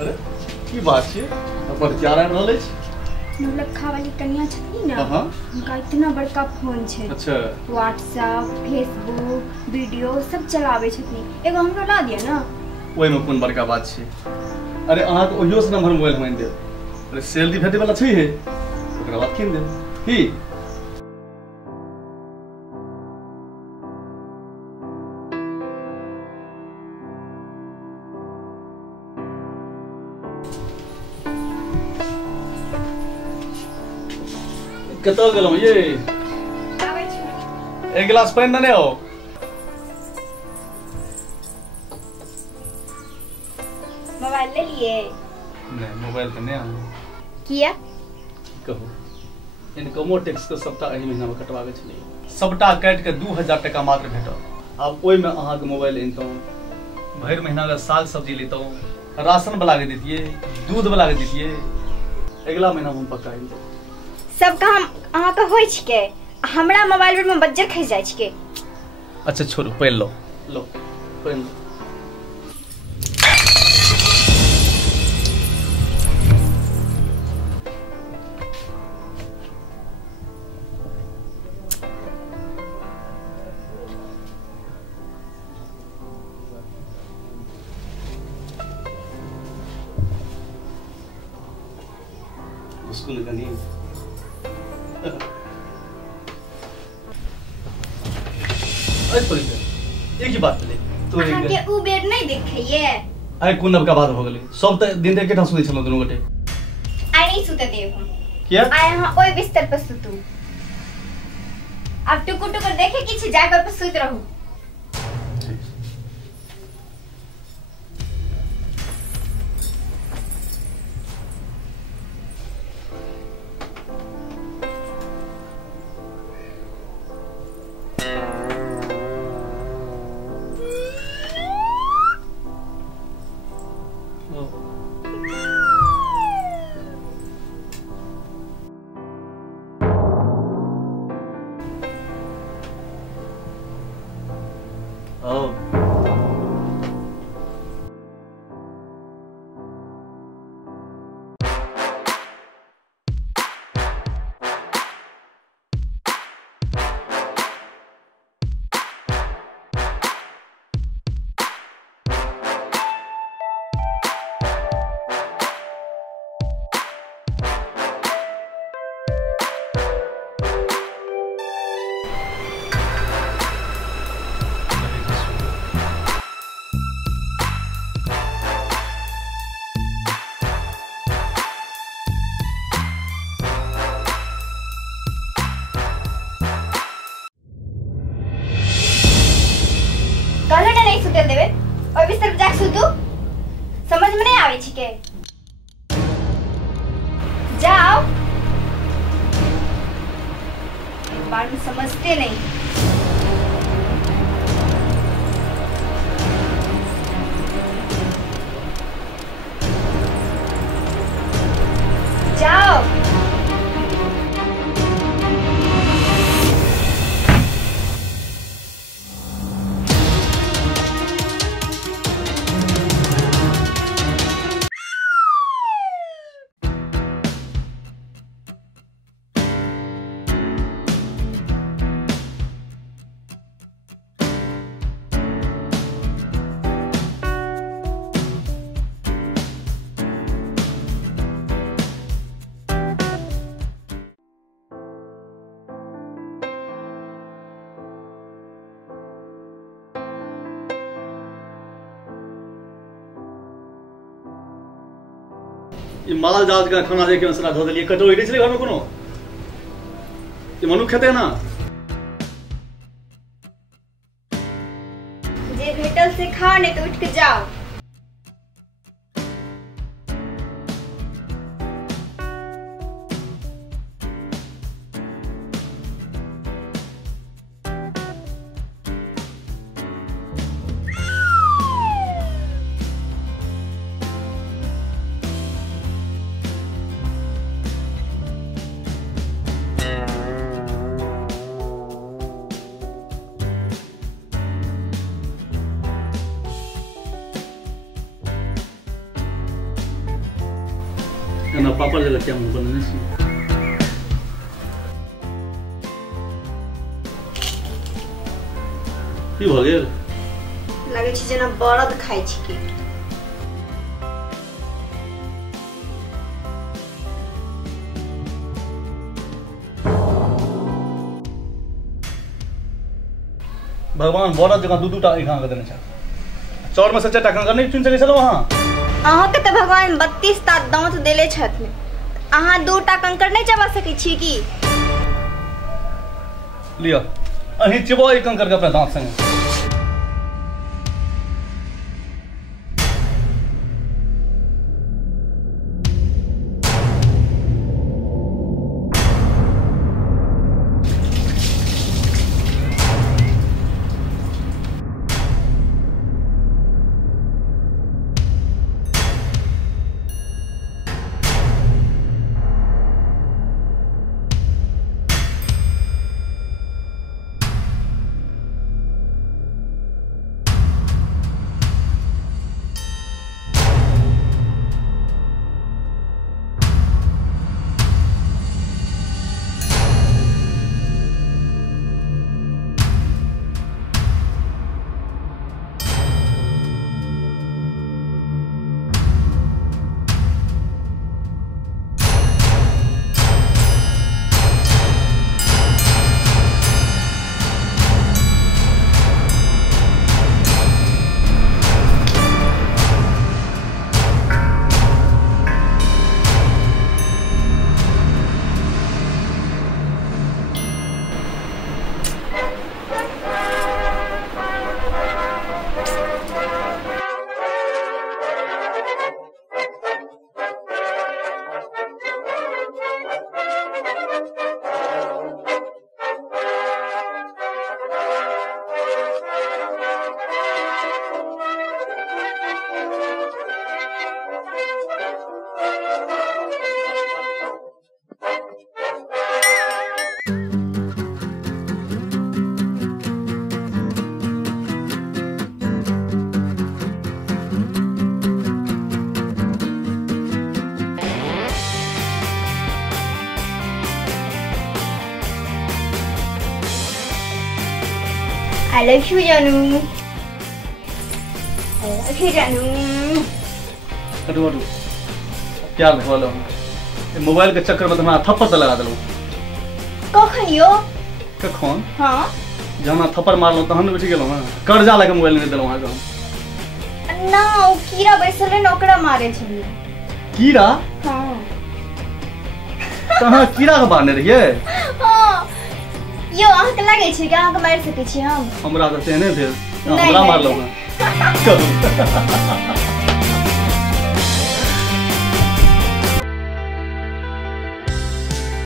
अरे की बात है अपन क्या रह रहल अछि नौलखा वाली कन्या छथिन ना उनका इतना बड़का फोन छे। अच्छा व्हाट्सएप फेसबुक वीडियो सब चलावे छथिन एगो हमरो ला दिया ना। ओइ में कोन बड़का बात छे। अरे अहाँ के ओहियो से नंबर मोबाइल हम दे। अरे सैलरी भेटे वाला छै हे ओकरा बात कीन दे की कतो गेलौ ये आबै छी एक गिलास पानी दने हो। मोबाइल ले लिए नहीं मोबाइल तो नहीं आलो किया कहो इनकमो टैक्स के सबटा एही महीना में कटवावे छलै सबटा काट के 2000 टका मात्र भेटल। आब ओइ में अहाँ के मोबाइल इनकम भर महीना का साग सब्जी लेतौ राशन वाला के देतिए दूध वाला के देतिए अगला महीना हम पक्का आइल सब काम अहाँ के होय छिके हमरा मोबाइल में बज्जर खस जाय छिके। अच्छा छोड़ो पहन लो लो पहन लो। उसको निकालिए एक ही बात ले तो अहाँ के उ बेर नहीं देखिए आइ कोन नबका बात हो गेलै सब त दिन देख के ठाम सुनै छलौ दुनू गोटे आइ नहीं सुते देव हम किया आइ अहाँ ओइ बिस्तर पर सुतू अब टुकु टुकु देखे किछ जगह पर सुत रहू। नहीं सुते देवे और बिस्तर पर जाके सुतू समझ में नहीं आवे छिके जाओ बात समझते नहीं। जाओ ये माल जाल का खाना देके मसला धो देलिए कटोरी नहीं छले घर में कोनो ये मनु खेते ना जे भेटल से खा नहीं तो उठ के जाओ। एना पापड़ जगह क्या मुंह बनने छी की भ गेल लागे छै जेना बरद खाइ छी की भगवान बरद जगह दू टा इखा देने छै चौर में से 4टा कंकर नहीं चुन सके चलो वहां अहाँ के त भगवान 32 टा दांत देले छथिन अहाँ 2टा कंकर नहीं चबा सकै छी की लियो अही चबो एक कंकर के अपना दांत संगे I love you Janu I love you Janu कटो क्या देखो लो मोबाइल के चक्कर में तो हमरा थप्पड़ लगा देलो कखन यो कखन हां जब हम थप्पड़ मारलो त हम बैठ गेलो ना कर्जा लेके मोबाइल नहीं देलो वहां हम ना ओ कीड़ा बैसल है ओकरा मारे छली कीड़ा हां कहां कीड़ा के मारने रहिए हां यो अहाँ के लागे छै कि अहाँ के मार सकै छी हम हमरा त तेने भेल हमरा मारलो ना